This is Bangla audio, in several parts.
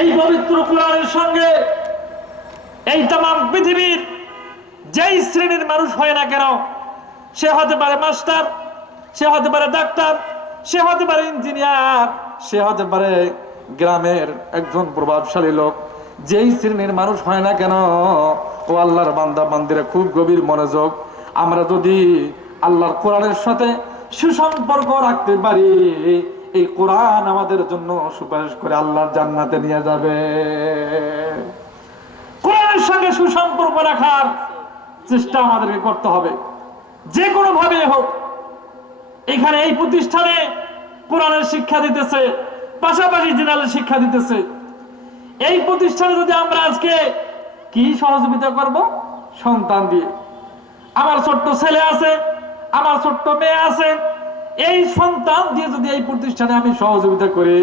এই পবিত্র কোরআনের সঙ্গে এই तमाम পৃথিবীর যেই শ্রেণীর মানুষ হয় না কেন, সে হতে পারে মাস্টার, সে হতে পারে ডাক্তার, সে হতে পারে ইঞ্জিনিয়ার, সে হতে পারে গ্রামের একজন প্রভাবশালী লোক, যেই শ্রেণীর মানুষ হয় না কেন, ও আল্লাহর বান্দা বান্দিরা খুব গভীর মনোযোগ। আমরা যদি আল্লাহর কোরআনের সাথে সুসম্পর্ক রাখতে পারি, এই কোরআন আমাদের জন্য সুপারিশ করে আল্লাহর জান্নাতে নিয়ে যাবে। কোরআনের সঙ্গে সুসম্পর্ক রাখার চেষ্টা আমাদেরকে করতে হবে, যে কোনো ভাবে হোক। এখানে এই প্রতিষ্ঠানে কোরআনের শিক্ষা দিতেছে, পাশাপাশি জেনারেল শিক্ষা দিতেছে। এই প্রতিষ্ঠানে যদি আমরা আজকে কি সহযোগিতা করব? সন্তান দিয়ে। আমার ছোট্ট ছেলে আছে, আমার ছোট্ট মেয়ে আছে, এই সন্তান দিয়ে যদি এই প্রতিষ্ঠানে আমি সহযোগিতা করি,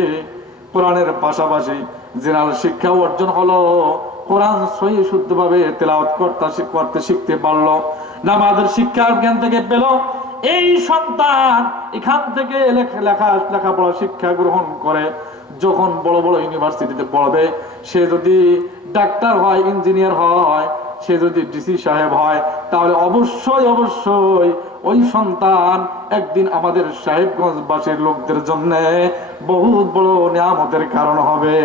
কোরআনের পাশাপাশি জেনারেল শিক্ষা অর্জন হলো, কোরআন সহি শুদ্ধভাবে তেলাওয়াত করতে শিখতে পারলো, নামাজের শিক্ষা জ্ঞান থেকে পেল, এই সন্তান এখান থেকে লেখাপড়া শিক্ষা গ্রহণ করে যখন বড় বড় ইউনিভার্সিটিতে পড়বে, সে যদি ডাক্তার হয়, ইঞ্জিনিয়ার হয়, সে যদি ডিসি সাহেব হয়, তাহলে অবশ্যই অবশ্যই ওই সন্তান একদিন আমাদের সাহেবগঞ্জবাসীর লোকদের জন্য বহুত বড় নিয়ামতের কারণ হবে।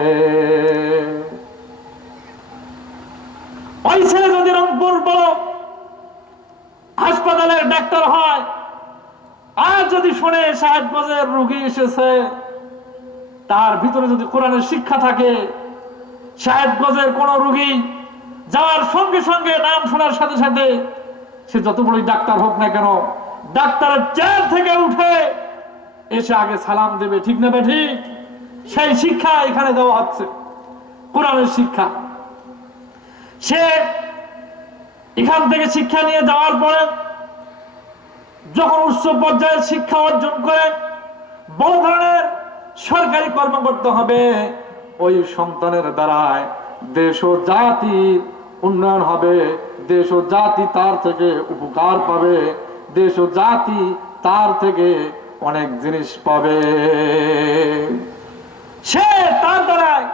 ওই ছেলে যদি রংপুর বড় হাসপাতালের ডাক্তার হয়, আর যদি শুনে সাহেবগঞ্জের রোগী এসেছে, তার ভিতরে যদি কোরআনের শিক্ষা থাকে, সাহেবগঞ্জের কোন রোগী যাওয়ার সঙ্গে সঙ্গে নাম শোনার সাথে সাথে সে যত বড়ই ডাক্তার হোক না কেন, ডাক্তারের চেয়ার থেকে উঠে এসে আগে সালাম দেবে, ঠিক না ঠিক? সেই শিক্ষা এখানে দেওয়া হচ্ছে, কোরআনের শিক্ষা। সে এখান থেকে শিক্ষা নিয়ে যাওয়ার পরে যখন উচ্চ পর্যায়ের শিক্ষা অর্জন করে বড় ধরনের সরকারি কর্মকর্তা হবে, ওই সন্তানের দ্বারায় দেশ ও জাতির উন্নয়ন হবে, দেশ ও জাতি তার থেকে উপকার পাবে, দেশ ও জাতি তার থেকে অনেক জিনিস পাবে। সে তার দ্বারায়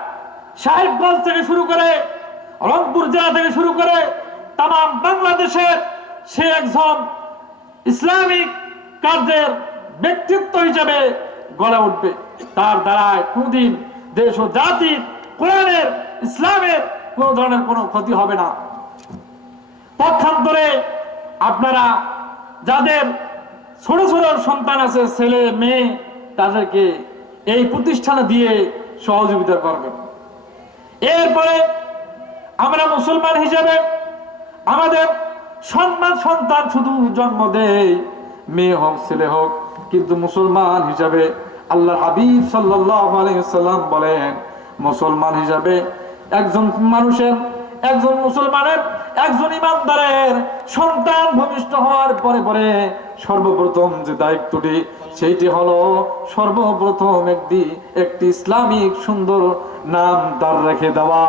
সাহেবগঞ্জ থেকে শুরু করে রংপুর জেলা থেকে শুরু করে তাম বাংলাদেশের সে একজন ইসলামিক কার্যের ব্যক্তিত্ব হিসেবে গড়ে উঠবে। তার দ্বারায় কোনদিন দেশ ও জাতির, কোরআনের, ইসলামের কোন ধরনের কোনো ক্ষতি হবে না। পক্ষান্তরে আপনারা যাদের ছোট ছোট সন্তান আছে, ছেলে মেয়ে, তাদেরকে এই প্রতিষ্ঠানে দিয়ে সহযোগিতা করবেন। এরপরে আমরা মুসলমান হিসেবে আমাদের সন্তান শুধু জন্ম দেয়, মেয়ে হোক ছেলে হোক, কিন্তু মুসলমান হিসাবে আল্লাহর হাবিব সাল্লাল্লাহু আলাইহি ওয়াসাল্লাম বলেন, মুসলমান হিসাবে একজন মানুষের, একজন মুসলমানের, একজন ইমানদারের সন্তান ভূমিষ্ঠ হওয়ার পরে পরে সর্বপ্রথম যে দায়িত্বটি, সেইটি হলো সর্বপ্রথম একটি ইসলামিক সুন্দর নাম তার রেখে দেওয়া।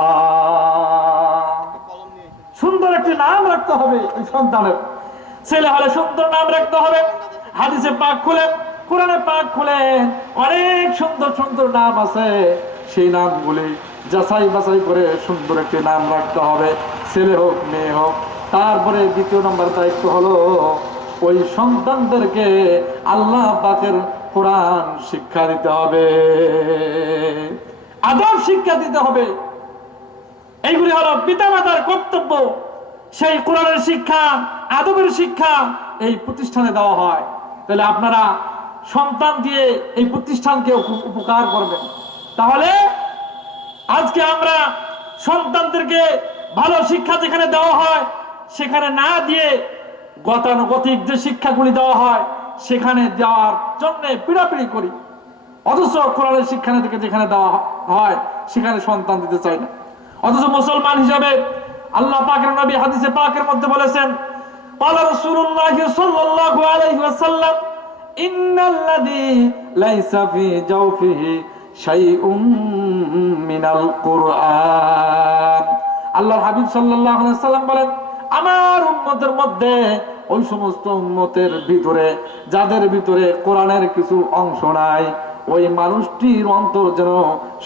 সুন্দর একটি নাম রাখতে হবে ওই সন্তানের। ছেলে হলে সুন্দর নাম রাখতে হবে। হাদিসে পাক খুলে, কোরআনে পাক খুলে অনেক সুন্দর সুন্দর নাম আছে, সেই নামগুলি যাচাই বাছাই করে সুন্দর একটি নাম রাখতে হবে, ছেলে হোক মেয়ে হোক। তারপরে দ্বিতীয় নম্বর দায়িত্ব হলো ওই সন্তানদেরকে আল্লাহ পাকের কোরআন শিক্ষা দিতে হবে, আদব শিক্ষা দিতে হবে। এইগুলি হলো পিতামাতার কর্তব্য। সেই কোরআনের শিক্ষা, আদবের শিক্ষা এই প্রতিষ্ঠানে দেওয়া হয়। তাহলে আপনারা সন্তান দিয়ে এই প্রতিষ্ঠানকে উপকার করবেন। তাহলে আজকে আমরা সন্তানদেরকে ভালো শিক্ষা যেখানে দেওয়া হয় সেখানে না দিয়ে গতানুগতিক যে শিক্ষাগুলি দেওয়া হয় সেখানে দেওয়ার জন্য পিড়াপিড়ি করি, অথচ কোরআনের শিক্ষা থেকে যেখানে দেওয়া হয় সেখানে সন্তান দিতে চাই না। অথচ মুসলমান হিসাবে আল্লাহ পাকের নবী হাদিসে পাকের মধ্যে বলেছেন, ক্বালা রাসূলুল্লাহ সাল্লাল্লাহু আলাইহি ওয়াসাল্লাম, ইন্নাল্লাযী লাইসা ফি জাওফিহি শাইউম মিনাল কুরআন। আল্লাহর হাবিব সাল্লাল্লাহু আলাইহি ওয়াসাল্লাম বলেন, আমার উম্মতের মধ্যে ওই সমস্ত উম্মতের ভিতরে যাদের ভিতরে কোরআনের কিছু অংশ নাই, ওই মানুষটির অন্তর যেন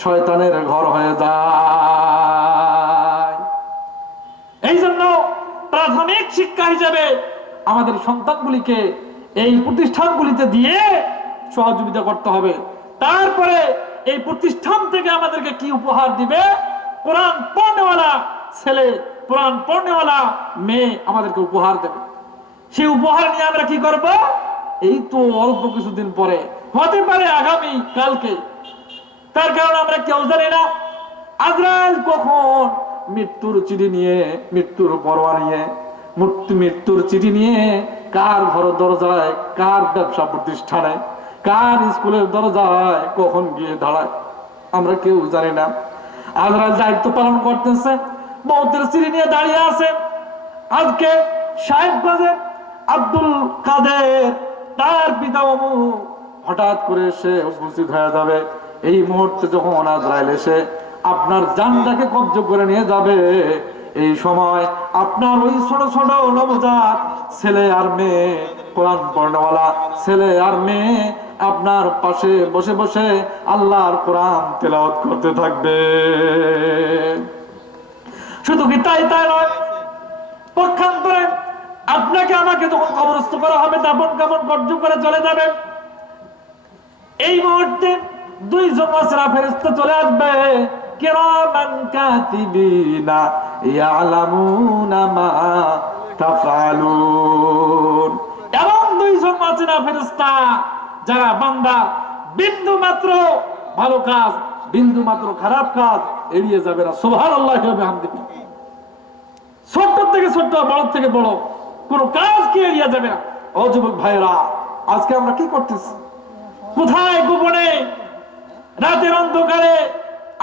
শয়তানের ঘর হয়ে যায়। এই জন্য প্রাথমিক শিক্ষা হিসেবে আমাদের সন্তানগুলিকে এই প্রতিষ্ঠানগুলিতে দিয়ে সহযোগিতা করতে হবে। তারপরে এই প্রতিষ্ঠান থেকে আমাদেরকে কি উপহার দিবে? কোরআন পড়নেওয়ালা ছেলে, কোরআন পড়নেওয়ালা মেয়ে আমাদেরকে উপহার দেবে। সেই উপহার নিয়ে আমরা কি করব? এই তো অল্প কিছুদিন পরে, হতে পারে আগামী কালকে। তার কারণ আমরা কেউ জানি না আজরাইল কখন মৃত্যুর চিঠি নিয়ে, মৃত্যুর পরোয়া নিয়ে, মৃত্যুর চিঠি নিয়ে কার ঘর দরজায়, কার ব্যবসা প্রতিষ্ঠানে, কার স্কুলের দরজায় কখন গিয়ে দাঁড়ায় আমরা কেউ জানি না। আজরাইল দায়িত্ব পালন করতেছে, মৌতের চিঠি নিয়ে দাঁড়িয়ে আছে। আজকে সাহেবগঞ্জের আব্দুল কাদের তার পিতা হঠাৎ করে সে উপস্থিত হয়ে যাবে। এই মুহূর্তে যখন আজরাইল এসে আপনার জানটাকে কব্জ করে নিয়ে যাবে, এই সময় আপনার ওই ছোট ছোট নবজাত ছেলে আর মেয়ে, কোরআন পড়নেওয়ালা ছেলে আর মেয়ে আপনার পাশে বসে বসে আল্লাহর কোরআন তেলাওয়াত করতে থাকবে। শুধু কি তাই নয়, পক্ষান্তরে আপনাকে আমাকে যখন কবরস্থ করা হবে, দাফন কাফন কর্য করে চলে যাবে, এই মুহূর্তে দুইজন আসরা ফেরেশতা চলে আসবে, কিরামান কাতিবিনা ইয়ালামুনা মা তাফআলুন। এমন দুইজন আসরা ফেরেশতা যারা বান্দা বিন্দু মাত্র ভালো কাজ, বিন্দু মাত্র খারাপ কাজ এড়িয়ে যাবে না। সুবহানাল্লাহি ওয়া বিহামদিহি। ছোট থেকে ছোট, বড় থেকে বড় কোন কাজ কি এড়িয়ে যাবে না। ও যুবক ভাইরা, আজকে আমরা কি করতেছি? কোথায় গোপনে, রাতের অন্ধকারে,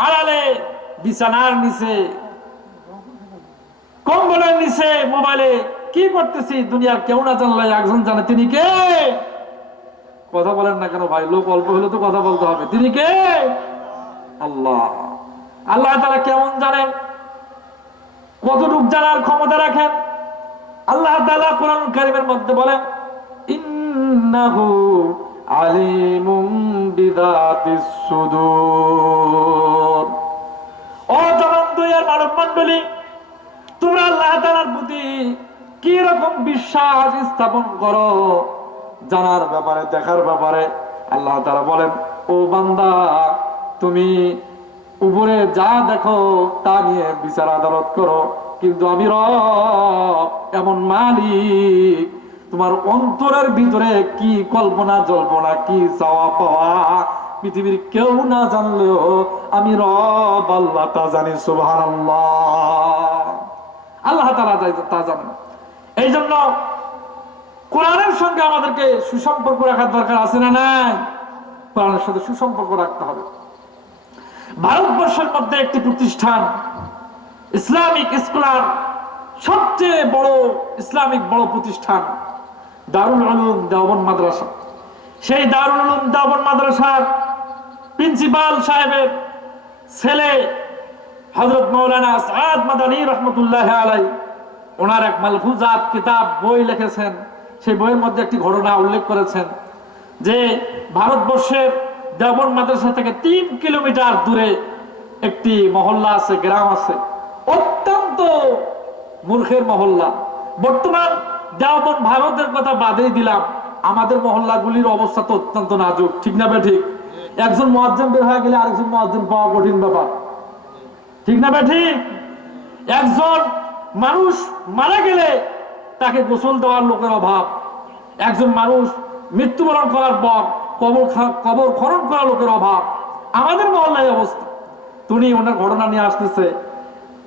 আড়ালে, বিছানার নিচে, কম্বলের নিচে, মোবাইলে কি করতেছি? দুনিয়ার কেউ না জানলে একজন জানে। তিনি কে? কথা বলেন না কেন ভাই? লোক অল্প হলে তো কথা বলতে হবে। তিনি কে? আল্লাহ। আল্লাহ তাআলা কেমন জানেন? কতটুক জানার ক্ষমতা রাখেন? আল্লাহ তাআলা কোরআন কারীমের মধ্যে বলেন, ইন্নাহু আলিমুম বিযাতিস সুদূর। ও তখন দুনিয়ার মানব মণ্ডলী, তোমরা আল্লাহ তাআলার প্রতি কি রকম বিশ্বাস স্থাপন করো জানার ব্যাপারে, দেখার ব্যাপারে। আল্লাহ তাআলা বলেন, ও বান্দা, তুমি উপরে যা দেখো তা নিয়ে বিচার আদালত করো, কিন্তু আমি রব এমন মালিক, তোমার অন্তরের ভিতরে কি কল্পনা জল্পনা, কি চাওয়া পাওয়া পৃথিবীর কেউ না জানলেও আমি রব আল্লাহ তা জানি। সুবহানাল্লাহ। আল্লাহ তাআলা তা জানেন। এই জন্য কোরআনের সঙ্গে আমাদেরকে সুসম্পর্ক রাখার দরকার আছে না নাই? কোরআনের সাথে সুসম্পর্ক রাখতে হবে। ভারতবর্ষের মধ্যে একটি প্রতিষ্ঠান, ইসলামিক স্কলার, সবচেয়ে বড় ইসলামিক বড় প্রতিষ্ঠান দারুল উলুম দেওবন্দ মাদ্রাসা। সেই দারুল উলুম দেওবন্দ মাদ্রাসার প্রিন্সিপাল সাহেবের ছেলে হযরত মাওলানা সাদ মাদানী রাহমাতুল্লাহ আলাইহি, ওনার এক মালফুজাত কিতাব বই লিখেছেন। সেই বইয়ের মধ্যে একটি ঘটনা উল্লেখ করেছেন যে ভারতবর্ষের দেওবন্দ মাদ্রাসা থেকে 3 কিলোমিটার দূরে একটি মহল্লা আছে, গ্রাম আছে, অত্যন্ত মূর্খের মহল্লা। বর্তমান দেওবন্দ ভারতের কথা বাদেই দিলাম, আমাদের মহল্লাগুলির অবস্থা তো অত্যন্ত নাজুক, ঠিক না ঠিক? একজন মুয়াজ্জিন বের হয়ে গেলে আরেকজন মুয়াজ্জিন পাওয়া কঠিন ব্যাপার, ঠিক না ঠিক? একজন মানুষ মারা গেলে তাকে গোসল দেওয়ার লোকের অভাব, একজন মানুষ মৃত্যুবরণ করার পর কবর খনন করার লোকের অভাব। আমাদের মহল্লায় অবস্থা। তুমি ওনার ঘটনা নিয়ে আসতেছে,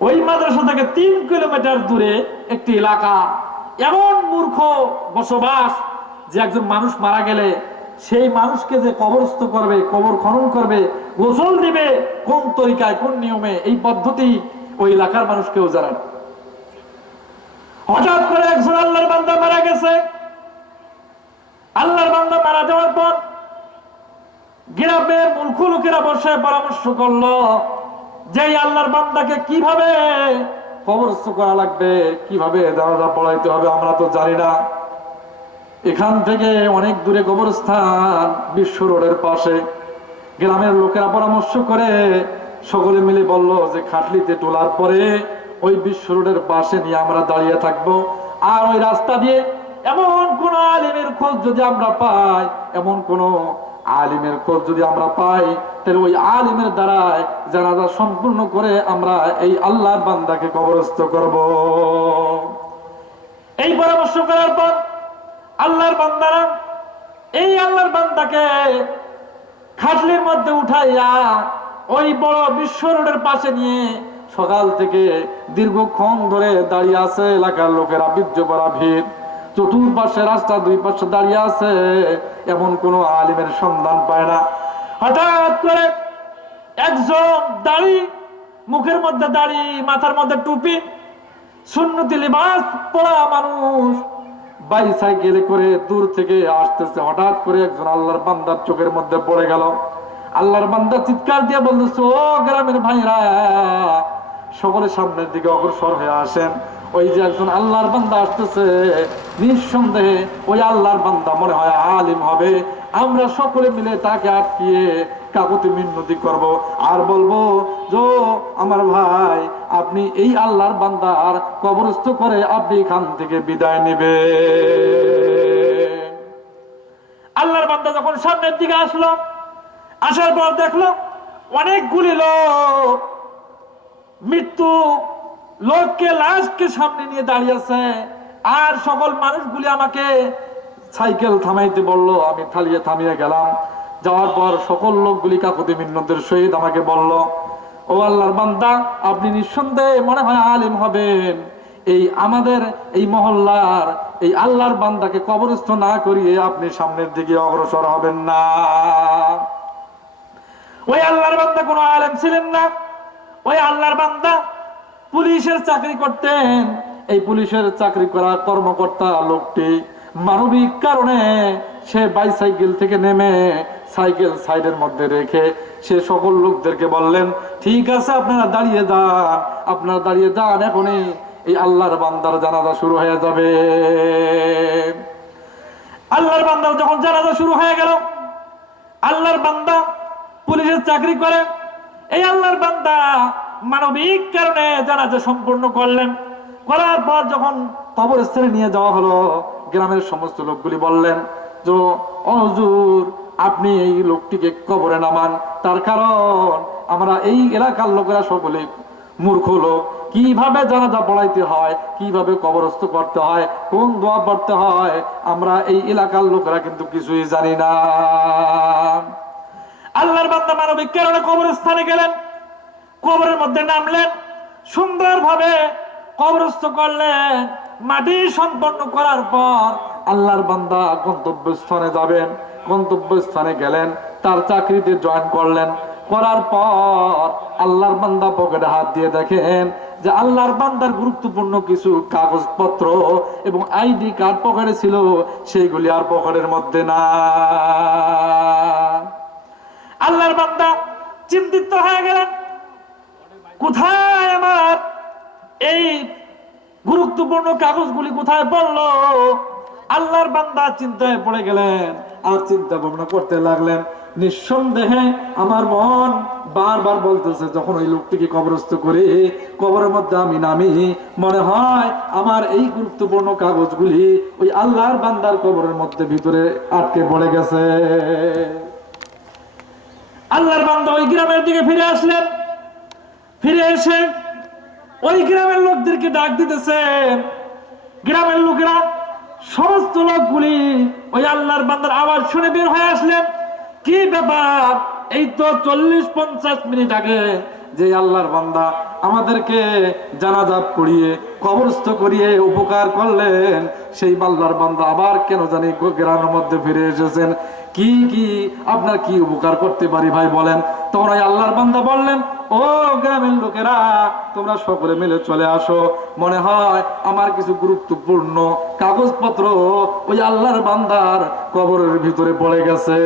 ওই মাদ্রাসা থেকে 3 কিলোমিটার দূরে একটি এলাকা, এমন মূর্খ বসবাস যে একজন মানুষ মারা গেলে সেই মানুষকে যে কবরস্থ করবে, কবর খনন করবে, গোসল দিবে কোন তরিকায়, কোন নিয়মে, এই পদ্ধতি ওই এলাকার মানুষ কেউ জানে না। হঠাৎ করে একজন আল্লাহর বান্দা মারা গেছে। আল্লাহর বান্দা মারা যাওয়ার পর গ্রামের মূর্খ লোকেরা বসে পরামর্শ করলো যে আল্লাহর বান্দাকে কিভাবে কবরস্থ করা লাগবে, কিভাবে জানাজা পড়াইতে হবে আমরা তো জানি না। এখান থেকে অনেক দূরে কবরস্থান, বিশ্ব রোডের পাশে। গ্রামের লোকেরা পরামর্শ করে সকলে মিলে বলল যে খাটলিতে তোলার পরে ওই বিশ্ব রোডের পাশে নিয়ে আমরা দাঁড়িয়ে থাকবো, আর ওই রাস্তা দিয়ে এমন কোন আলিমের খোঁজ যদি আমরা পাই, এমন কোন আলিমের খোঁজ যদি আমরা পাই, তাহলে ওই আলিমের দ্বারাই জানাজা সম্পূর্ণ করে আমরা এই আল্লাহর বান্দাকে কবরস্থ করব। এই পরামর্শ করার পর আল্লাহর বান্দারা এই আল্লাহর বান্দাকে খাটলির মধ্যে উঠাইয়া ওই বড় বিশ্ব রোডের পাশে নিয়ে সকাল থেকে দীর্ঘক্ষণ ধরে দাঁড়িয়ে আছে এলাকার লোকেরা, বীর্য ভরা ভিড়, চতুর্পাশে রাস্তা দুই পাশে দাঁড়িয়ে আছে, এমন কোন আলিমের সন্ধান পায় না। হঠাৎ করে একজন দাড়ি, মুখের মধ্যে দাড়ি, মাথার মধ্যে টুপি, সুন্নতি লিবাস পরা মানুষ বাইসাইকেলে করে দূর থেকে আসতেছে। হঠাৎ করে একজন আল্লাহর বান্দার চোখের মধ্যে পড়ে গেল। আল্লাহর বান্দা চিৎকার দিয়ে বলতেছে, ও গ্রামের ভাইরা, সকলের সামনের দিকে অগ্রসর হয়ে আসেন। ওই যে একজন আল্লাহর বান্দা আসতেছে, নিঃসন্দেহে ওই আল্লাহর বান্দা মনে হয় আলিম হবে। আমরা সকলে মিলে তাকে আটকিয়ে কাকুতি মিনতি করব আর বলবো যে আমার ভাই, আপনি এই আল্লাহর বান্দার কবরস্থ করে আপনি এখান থেকে বিদায় নেবে। আল্লাহর বান্দা যখন সামনের দিকে আসলো, আসার পর দেখলো অনেকগুলি লোক মৃত্যু লোককে, লাশকে সামনে নিয়ে দাঁড়িয়ে আছে। আর সকল মানুষগুলি আমাকে সাইকেল থামাইতে বলল, আমি থামিয়ে গেলাম। যাওয়ার পর সকল লোকগুলি কাকুতি মিনতির সহিত আমাকে বলল, ও আল্লাহর বান্দা, আপনি নিঃসন্দেহে মনে হয় আলিম হবেন, এই আমাদের এই মহল্লার এই আল্লাহর বান্দাকে কবরস্থ না করিয়ে আপনি সামনের দিকে অগ্রসর হবেন না। ওই আল্লাহর বান্দা কোনো আলেম ছিলেন না। ওই আল্লাহর বান্দা পুলিশের চাকরি করতেন। এই পুলিশের চাকরি করা কর্মকর্তা লোকটি মানবিক কারণে সে বাইসাইকেল থেকে নেমে সাইকেল সাইডের মধ্যে রেখে সে সকল লোকদেরকে বললেন, ঠিক আছে আপনারা দাঁড়িয়ে যান, এখনই এই আল্লাহর বান্দার জানাজা শুরু হয়ে যাবে। আল্লাহর বান্দার যখন জানাজা শুরু হয়ে গেল, আল্লাহর বান্দা পুলিশের চাকরি করে, এই আল্লাহর বান্দা মানবিক কারণে জানাজা সম্পূর্ণ করলেন। করার পর যখন কবরস্থানে নিয়ে যাওয়া হলো, গ্রামের সমস্ত লোকগুলি বললেন যে, হুজুর আপনি এই লোকটিকে কবরে নামান, তার কারণ আমরা এই এলাকার লোকেরা সকলে মূর্খ লোক, কিভাবে জানাজা পড়াইতে হয়, কিভাবে কবরস্থ করতে হয়, কোন দোয়া পড়তে হয়, আমরা এই এলাকার লোকেরা কিন্তু কিছুই জানি না। আল্লাহর বান্দা মানবিক কারণে কবরস্থানে গেলেন, কবরের মধ্যে নামলেন, সুন্দরভাবে কবরস্থ করলেন। মাটি সম্পন্ন করার পর আল্লাহর বান্দা গন্তব্যস্থানে যাবেন। গন্তব্যস্থানে গেলেন, তার চাকরিতে জয়েন করলেন। করার পর আল্লাহর বান্দা পকেটে হাত দিয়ে দেখেন যে আল্লাহর বান্দার গুরুত্বপূর্ণ কিছু কাগজপত্র এবং আইডি কার্ড পকেটে ছিল, সেইগুলি আর পকেটের মধ্যে না। আল্লাহর বান্দা চিন্তিত হয়ে গেলেন, কোথায় আমার এই গুরুত্বপূর্ণ কাগজগুলি কোথায় পড়লো? আল্লাহর বান্দা চিন্তায় পড়ে গেলেন আর চিন্তা ভাবনা করতে লাগলেন। নিঃসন্দেহে আমার মন বারবার বলতেছে, যখন ওই লোকটিকে কবরস্থ করে কবরের মধ্যে আমি নামি, মনে হয় আমার এই গুরুত্বপূর্ণ কাগজগুলি ওই আল্লাহর বান্দার কবরের মধ্যে ভিতরে আটকে পড়ে গেছে। আল্লাহর বান্দা ওই গ্রামের দিকে ফিরে আসলেন। ফিরে এসে ওই গ্রামের লোকদেরকে ডাক দিতেছে। গ্রামের লোকেরা সমস্ত লোকগুলি ওই আল্লাহর বান্দার আওয়াজ শুনে বের হয়ে আসলেন। কি ব্যাপার? এই তো 40-50 মিনিট আগে যে আল্লাহর বান্দা আমাদেরকে জানাজা পড়িয়ে কবরস্থ করিয়ে উপকার করলেন, সেই আল্লাহর বান্দা আবার কেন জানি গ্রামের মধ্যে ফিরে এসেছেন। কি আপনার কি উপকার করতে পারি ভাই বলেন? তখন ওই আল্লাহর বান্দা বললেন, ও গ্রামের লোকেরা, তোমরা সকলে মিলে চলে আসো, মনে হয় আমার কিছু গুরুত্বপূর্ণ কাগজপত্র ওই আল্লাহর বান্দার কবরের ভিতরে পড়ে গেছে।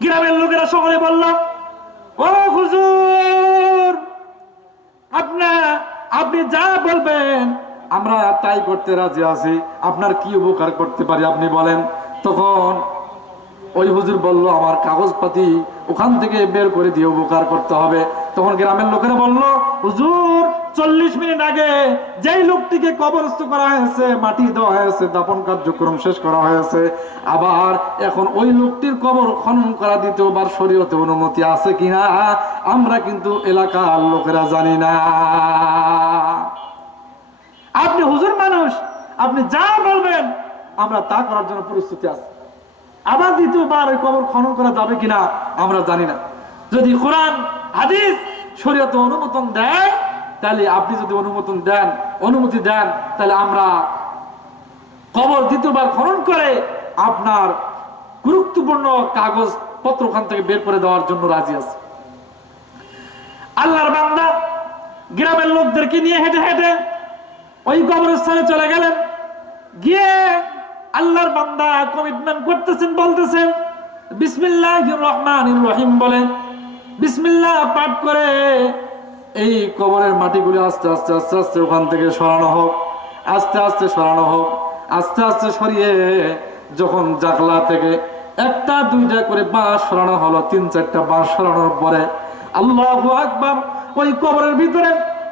গ্রামের লোকেরা সকলে বলল, ও হুজুর, আপনি যা বলবেন আমরা তাই করতে রাজি আছি, আপনার কি উপকার করতে পারি আপনি বলেন। তখন ওই হুজুর বলল আমার কাগজপাতি ওখান থেকে বের করে দিয়ে উপকার করতে হবে। তখন গ্রামের লোকেরা বলল, হুজুর 40 মিনিট আগে যেই লোকটিকে কবরস্থ করা হয়েছে, মাটি দেওয়া হয়েছে, দাফন কার্যক্রম শেষ করা হয়েছে, আবার এখন ওই লোকটির কবর খনন করা দ্বিতীয়বার শরীয়তে অনুমতি আছে কিনা আমরা কিন্তু এলাকার লোকেরা জানি না। আপনি হুজুর মানুষ, আপনি যা বলবেন আমরা তা করার জন্য প্রস্তুতি আছি। আবার দ্বিতীয়বার ওই কবর খনন করা যাবে কিনা আমরা জানি না। যদি কোরআন হাদিস শরীয়তে অনুমোদন দেয়, তাহলে আপনি যদি অনুমতি দেন, তাহলে আমরা কবর দ্বিতীয়বার খনন করে আপনার গুরুত্বপূর্ণ কাগজ পত্র ওখান থেকে বের করে দেওয়ার জন্য রাজি আছে। আল্লাহর বান্দা গ্রামের লোকদেরকে নিয়ে হেঁটে হেঁটে ওই কবরস্থানে চলে গেলেন। গিয়ে আল্লাহর বান্দা কমিটমেন্ট করতেছেন, বলতেছেন বিসমিল্লাহির রহমানির রহিম বলেন, বিসমিল্লাহ পাঠ করে এই কবরের মাটিগুলি আস্তে আস্তে আস্তে আস্তে ওখান থেকে সরানো হোক, আস্তে আস্তে সরানো হোক। আস্তে আস্তে সরিয়ে যখন জাকলা থেকে একটা দুইটা করে বাঁশ সরানো হলো, 3-4টা বাঁশ সরানোর পরে আল্লাহু আকবার, ওই কবরের ভিতরে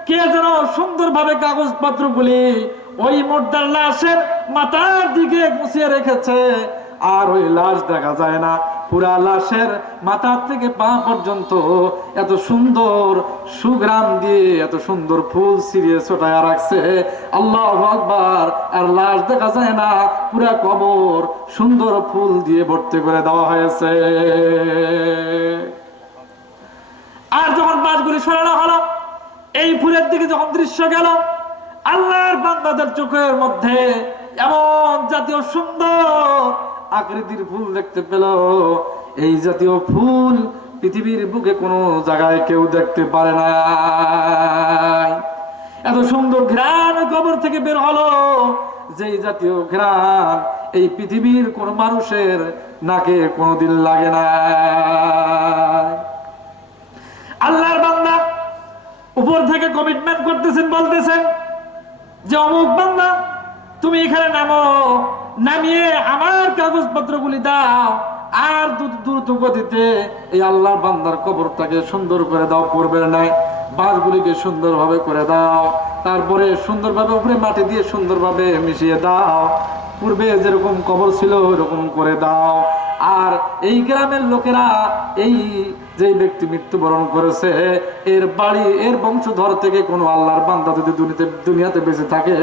কে যেন সুন্দরভাবে কাগজপত্রগুলি ওই মুর্দার লাশের মাথার দিকে গুছিয়ে রেখেছে। আর ওই লাশ দেখা যায় না, পুরা লাশের মাথা থেকে পা পর্যন্ত এত সুন্দর সুগ্রাম দিয়ে এত সুন্দর ফুল ছিঁড়িয়ে ছোটায় রাখছে। আল্লাহু আকবার। আর লাশ দেখা যায় না, পুরা কবর সুন্দর ফুল দিয়ে ভর্তি করে দেওয়া হয়েছে। আর যখন বাঁশগুলি সরানো হলো, এই ফুলের দিকে যখন দৃশ্য গেল, আল্লাহর বান্দাদের চোখের মধ্যে এমন জাতীয় সুন্দর আকৃতির ফুল দেখতে পেল, এই জাতীয় ফুল পৃথিবীর বুকে কোনো জায়গায় কেউ দেখতে পারে না। এত সুন্দর ঘ্রাণ কবর থেকে বের হলো, যেই জাতীয় ঘ্রাণ এই পৃথিবীর কোন মানুষের নাকে কোনোদিন লাগে না। আল্লাহর বান্দা উপর থেকে কমিটমেন্ট করতেছেন, বলতেছেন যে অমুক বান্দা তুমি এখানে নামো, নামিয়ে আমার কাগজপত্রগুলি দাও, আর দ্রুত গতিতে এই আল্লাহর বান্দার কবরটাকে সুন্দর করে দাও, পূর্বের নাই বাঁশগুলিকে সুন্দরভাবে করে দাও, তারপরে সুন্দরভাবে উপরে মাটি দিয়ে সুন্দরভাবে মিশিয়ে দাও, পূর্বে যেরকম কবর ছিল ওরকম করে দাও। আর এই গ্রামের লোকেরা এই যে ব্যক্তি মৃত্যুবরণ করেছে, এর বাড়ি এর বংশধর থেকে কোনো আল্লাহর বান্দা যদি দুনিয়াতে বেঁচে থাকে,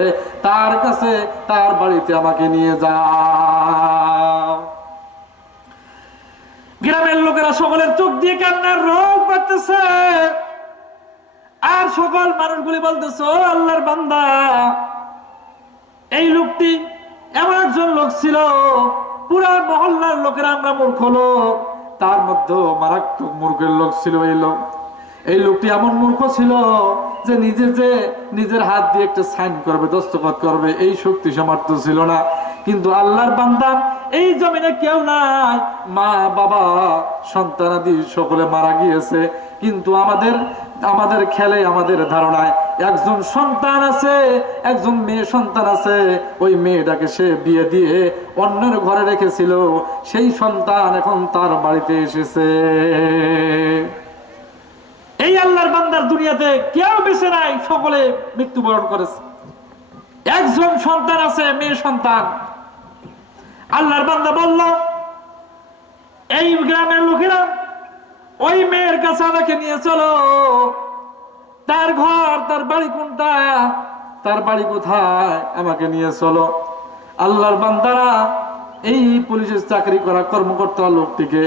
তার কাছে তার বাড়িতে আমাকে নিয়ে যাও। গ্রামের লোকেরা সকলের চোখ দিয়ে কান্নার রোগ বাড়তেছে, আর সকল মানুষগুলি বলতেছে ও আল্লাহর বান্দা, এই লোকটি এমন একজন লোক ছিল, পুরা মহল্লার লোকেরা আমরা মূর্খ লোক, তার মধ্যে মারাত্মক মূর্খের লোক ছিল এই লোকটি এমন মূর্খ ছিল যে নিজের হাত দিয়ে একটা সাইন করবে, দস্তখত করবে, এই শক্তি সামর্থ্য ছিল না। কিন্তু আল্লাহর বান্দা এই জমিনে কেউ নাই, মা বাবা সন্তানাদি সকলে মারা গিয়েছে, কিন্তু আমাদের খেলে আমাদের ধারণায় একজন সন্তান আছে, একজন মেয়ে সন্তান আছে, ওই মেয়েটাকে সে বিয়ে দিয়ে অন্যের ঘরে রেখেছিল, সেই সন্তান এখন তার বাড়িতে এসেছে। এই আল্লাহর বান্দার দুনিয়াতে কেউ বেঁচে নাই, সকলে মৃত্যুবরণ করেছে, একজন সন্তান আছে, মেয়ে সন্তান। আল্লাহর বান্দা বলল এই গ্রামের লোকেরা ওই মেয়ের কাছে আমাকে নিয়ে চলো, তার ঘর তার বাড়ি কোনটা, তার বাড়ি কোথায়, আমাকে নিয়ে চলো। আল্লাহর বান্দারা এই পুলিশের চাকরি করা কর্মকর্তা লোকটিকে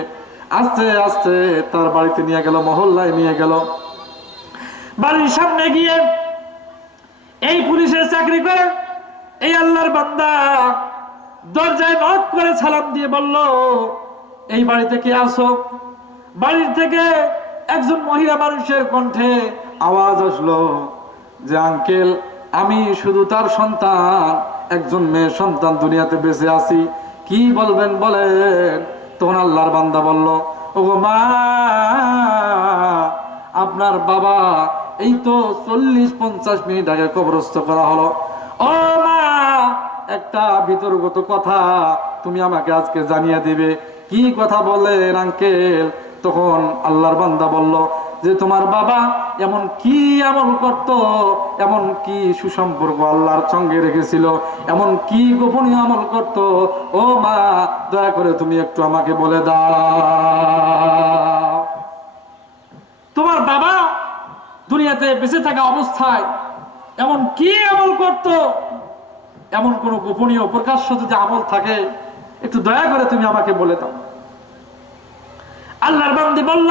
আস্তে আস্তে তার বাড়িতে নিয়ে গেল, মহল্লায় নিয়ে গেল। বাড়ির সামনে গিয়ে এই পুলিশের চাকরি করে এই আল্লাহর বান্দা দরজায় নক করে সালাম দিয়ে বলল এই বাড়িতে কে আসো? বাড়ির থেকে একজন মহিলা মানুষের কণ্ঠে আওয়াজ আসলো যে আঙ্কেল, আমি শুধু তার সন্তান, একজন মেয়ে সন্তান দুনিয়াতে বেঁচে আছি, কি বলবেন বলেন। তখন আল্লাহর বান্দা বলল, ওগো মা, আপনার বাবা এই তো 40-50 মিনিট আগে কবরস্থ করা হলো। ও মা, একটা বিতর্কত কথা তুমি আমাকে আজকে জানিয়ে দিবে, কি কথা বলেন আঙ্কেল? তখন আল্লাহর বান্দা বলল যে তোমার বাবা এমন কি আমল করত, এমন কি সুসম্পর্ক আল্লাহর সঙ্গে রেখেছিল, এমন কি গোপনীয় আমল করত, ও মা দয়া করে তুমি একটু আমাকে বলে দাও। তোমার বাবা দুনিয়াতে বেঁচে থাকা অবস্থায় এমন কি আমল করত, এমন কোন গোপনীয় প্রকাশ্য যদি আমল থাকে একটু দয়া করে তুমি আমাকে বলে দাও। আল্লাহর বান্দী বলল,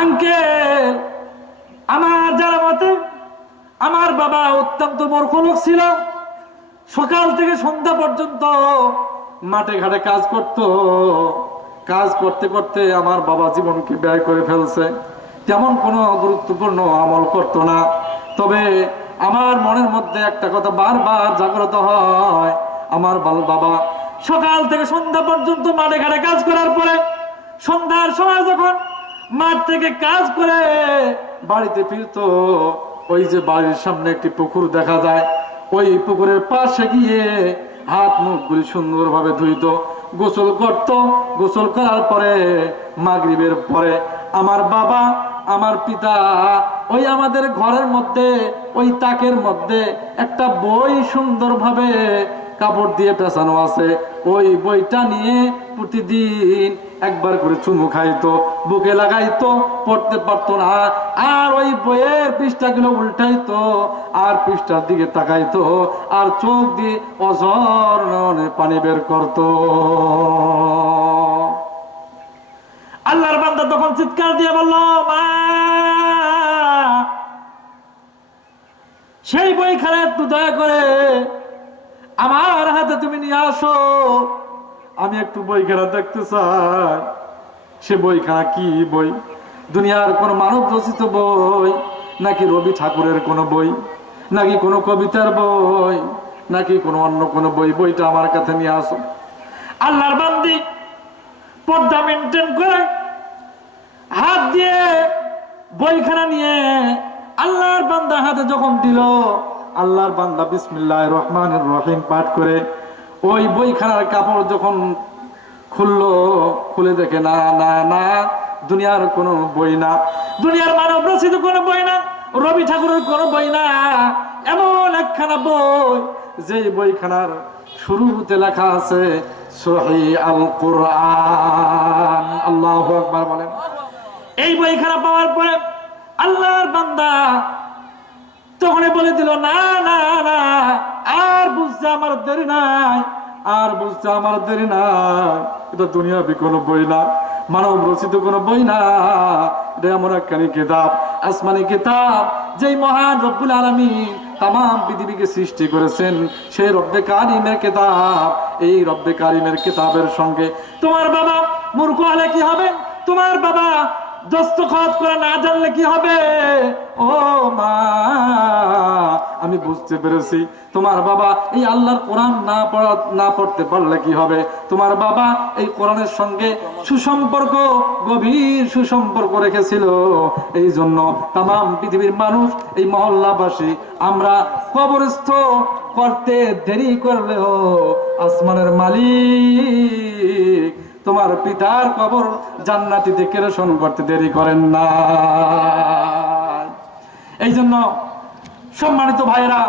আঙ্কেল আমার জানা মতে আমার বাবা অত্যন্ত মূর্খ লোক ছিল। সকাল থেকে সন্ধ্যা পর্যন্ত মাঠে ঘাটে কাজ করত। কাজ করতে করতে আমার বাবা জীবনকে ব্যয় করে ফেলছে। তেমন কোনো গুরুত্বপূর্ণ আমল করত না। তবে আমার মনের মধ্যে একটা কথা বারবার জাগ্রত হয়, আমার বাবা সকাল থেকে সন্ধ্যা পর্যন্ত মাঠে ঘাটে কাজ করার পরে সন্ধ্যার সময় যখন মাঠ থেকে কাজ করে বাড়িতে ফিরতো, ওই যে বাড়ির সামনে একটি পুকুর দেখা যায়, ওই পুকুরের পাশে গিয়ে হাত মুখগুলি সুন্দরভাবে ধুইতো, গোসল করত। গোসল করার পরে মাগরিবের পরে আমার বাবা আমার পিতা ওই আমাদের ঘরের মধ্যে ওই তাকের মধ্যে একটা বই সুন্দরভাবে কাপড় দিয়ে পেঁচানো আছে, ওই বইটা নিয়ে প্রতিদিন একবার করে চুমু খাইতো, বুকে লাগাইতো, পড়তে পারতো না, আর ওই বইয়ের পৃষ্ঠাগুলো উল্টাইতো আর পৃষ্ঠার দিকে তাকাইতো আর চোখ দিয়ে অঝর নয়নে পানি বের করতো। আল্লাহর বান্দা তখন চিৎকার দিয়ে বলল, মা সেই বইখানা একটু দয়া করে আমার হাতে তুমি নিয়ে আসো, আমি একটু বইখানা দেখতে চাই। সে বইখানা কি বই? দুনিয়ার কোন মানব রচিত বই, নাকি রবি ঠাকুরের কোন বই, নাকি কোনো কবিতার বই, নাকি কোনো অন্য কোনো বই? বইটা আমার কাছে নিয়ে আসো। আল্লাহর বান্দি পর্দা মেনটেন করে হাত দিয়ে বইখানা নিয়ে আল্লাহর বান্দা হাতে যখন দিল, আল্লাহর বান্দা বিসমিল্লাহির রহমানির রহিম পাঠ করে ওই বইখানার কাপড় যখন খুললো, খুলে দেখে না না না, দুনিয়ার কোনো বই না, দুনিয়ার মানব রচিত কোনো বই না, রবি ঠাকুরের কোনো বই না, এমন একখানা বই যে বইখানার শুরুতে লেখা আছে সহিহ আল কুরআন। আল্লাহু আকবার বলেন। এই বইখানা পাওয়ার পরে আল্লাহর বান্দা তখনই বলে দিল, না না না, আর বুঝতে আমার দেরি নাই, আর বুঝতে আমার দেরি নাই, এটা দুনিয়াবি কোনো বই না, মানব রচিত কোনো বই না, এটা এমন একখানি কিতাব, আসমানি কিতাব, যেই মহান রব্বুল আলামিন তাম পৃথিবীকে সৃষ্টি করেছেন, সেই রব্বে কারিমের কিতাব। এই রব্বে কারিমের কিতাবের সঙ্গে তোমার বাবা মূর্খ হলে কি হবে? তোমার বাবা দস্তখত করে না জানলে কি হবে? ও মা, আমি বুঝতে পেরেছি তোমার বাবা এই আল্লাহর কোরআন না পড়তে পারলে কি হবে। তোমার বাবা এই কোরআনের সঙ্গে সুসম্পর্ক, গভীর সুসম্পর্ক রেখেছিল। এই জন্য তাম পৃথিবীর মানুষ, এই মহল্লাবাসী, আমরা কবরস্থ করতে দেরি করলেও আসমানের মালিক তোমার পিতার কবর জান্নাতীতে কেরোসন করতে দেরি করেন না। এই জন্য সম্মানিত ভাইরা,